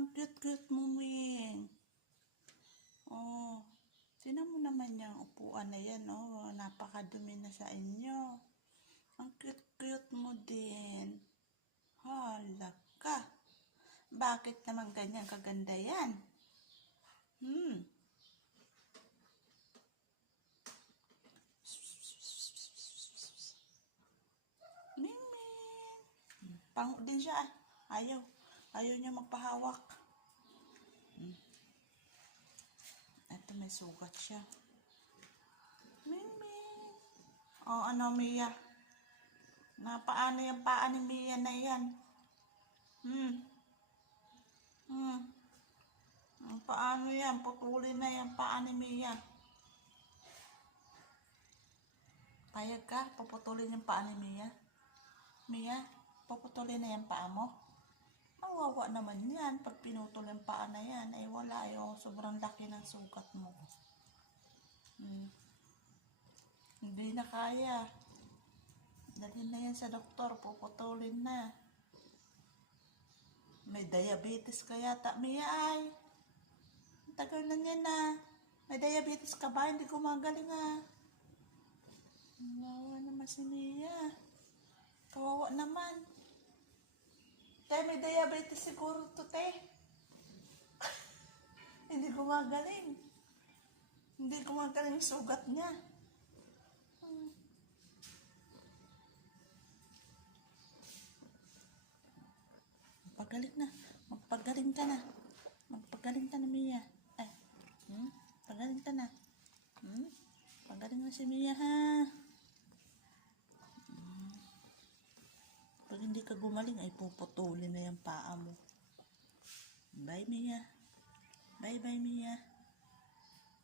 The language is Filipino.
Ang cute-cute mo, Ming. Oh, tinan mo naman yung upuan na yan, oh. Napakadumi na sa inyo. Ang cute-cute mo din. Hala ka. Bakit naman ganyan kaganda yan? Ming. Pango din siya. Ayaw. Ayaw niya magpahawak. Ito may sugat siya. Ming. Oh, ano, Mia? Paano yung paa ni Mia na yan? Paano yan? Putulin na yung paa ni Mia. Payag ka? Puputulin yung paa ni Mia? Mia, puputulin na yung paa mo? Mawawa naman yan. Pag pinutol yung paa na yan, ay wala. Sobrang laki ng sugat mo. Hindi na kaya. Dalhin na yan sa doktor. Puputulin na. May diabetes ka yata, Mia ay. Ang tagal na niyan na. May diabetes ka ba? Hindi gumagaling ah. Kawawa naman si Mia. Kawawa naman. Te, may diabetes siguro to, te. Hindi gumagaling. Hindi gumagaling yung sugat niya. Magpagaling na. Magpagaling ka na. Magpagaling ka na, Mia. Pagaling ka na. Pagaling na si Mia, ha? Pag hindi ka gumaling, ay puputulin na yung paa mo. Bye, Mia. Bye, Mia.